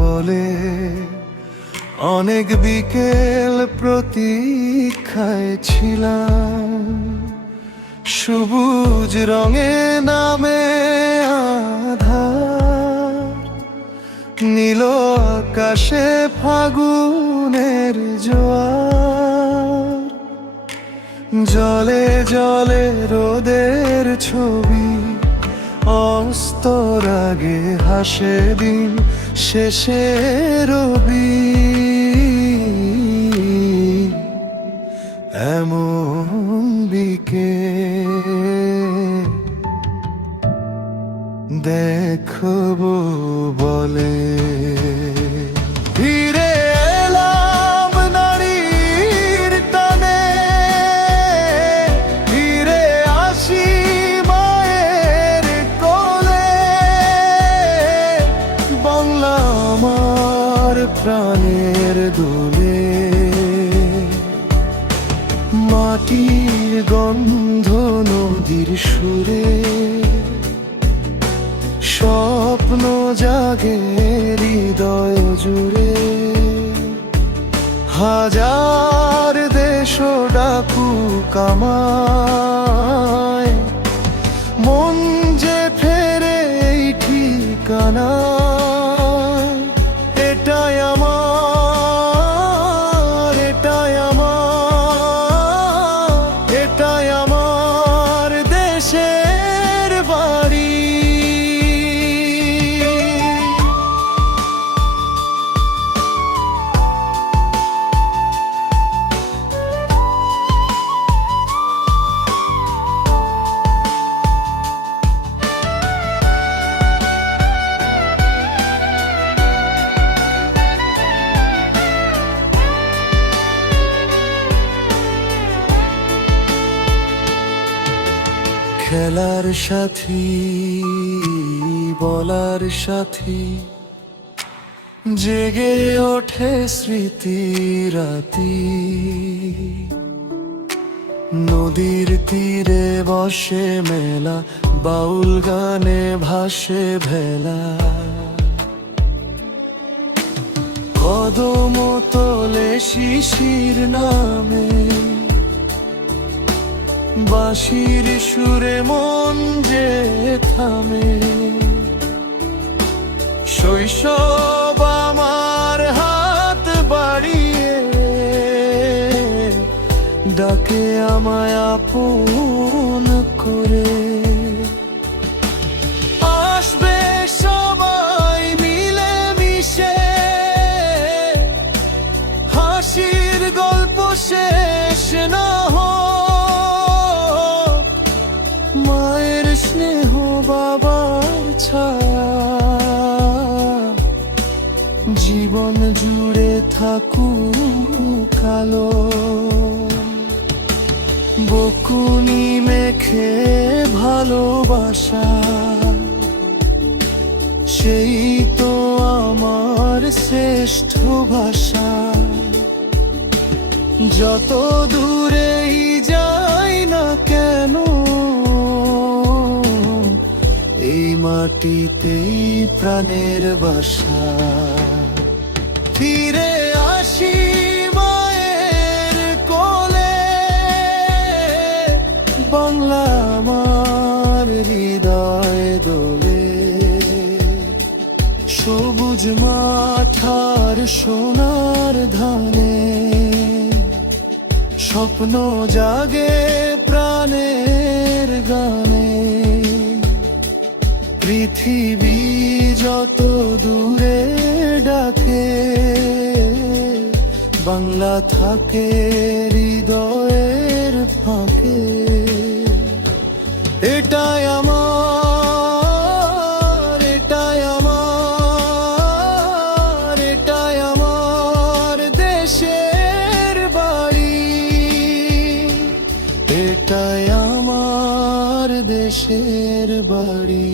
বলে অনেক বিকেল প্রতীক্ষায় ছিলাম, সবুজ রঙে নামে আধার, নীল আকাশে ফাগুনের জোয়ার, জলে জলে রোদের ছবি, অস্তর আগে হাসে দিন শেষে রবি। এমন বিকেল দেখবো বলে ফিরে এলাম নারীর টানে, ফিরে আসি মায়ের কোলে, বাংলা আমার প্রাণের দোলে, মাটির গন্ধ নদীর সুরে, স্বপ্ন জাগে হৃদয় জুড়ে, হাজার দেশ ডাকুক আমায়, মন যে ফেরে এই ঠিকানায়। এটাই আমার, এটাই আমার, এটাই আমার দেশের বাড়ি। খেলার সাথী, বলার সাথী, জেগে ওঠে স্মৃতি রাতি, নদীর তীরে বসে মেলা, বাউল গানে ভাসে ভেলা, কদম তোলে শিশির নামে, বাঁশির সুরে মন যে থামে, শৈশব আমার হাত বাড়িয়ে ডাকে আমায় আপন করে। আসবে সবাই মিলে মিশে, হাসির গল্প শেষ না হোক, মায়ের স্নেহ বাবার ছায়া জীবন জুড়ে থাকুক আলো, বকুনি মেখে ভালোবাসা, সেই তো আমার শ্রেষ্ঠ ভাষা। যত দূরেই যাই না কেন, এই মাটিতেই প্রাণের বাসা। ফিরে আসি মায়ের কোলে, বাংলা আমার হৃদয় দোলে, সবুজ মাঠার সোনার ধানে, স্বপ্ন জাগে প্রাণের গানে, পৃথিবী যত দূরে ডাকে, বাংলা থাকে হৃদয়ের ফাঁকে। এটাই আমার, এটাই আমার, এটাই আমার দেশের বাড়ি, এটাই আমার দেশের বাড়ি।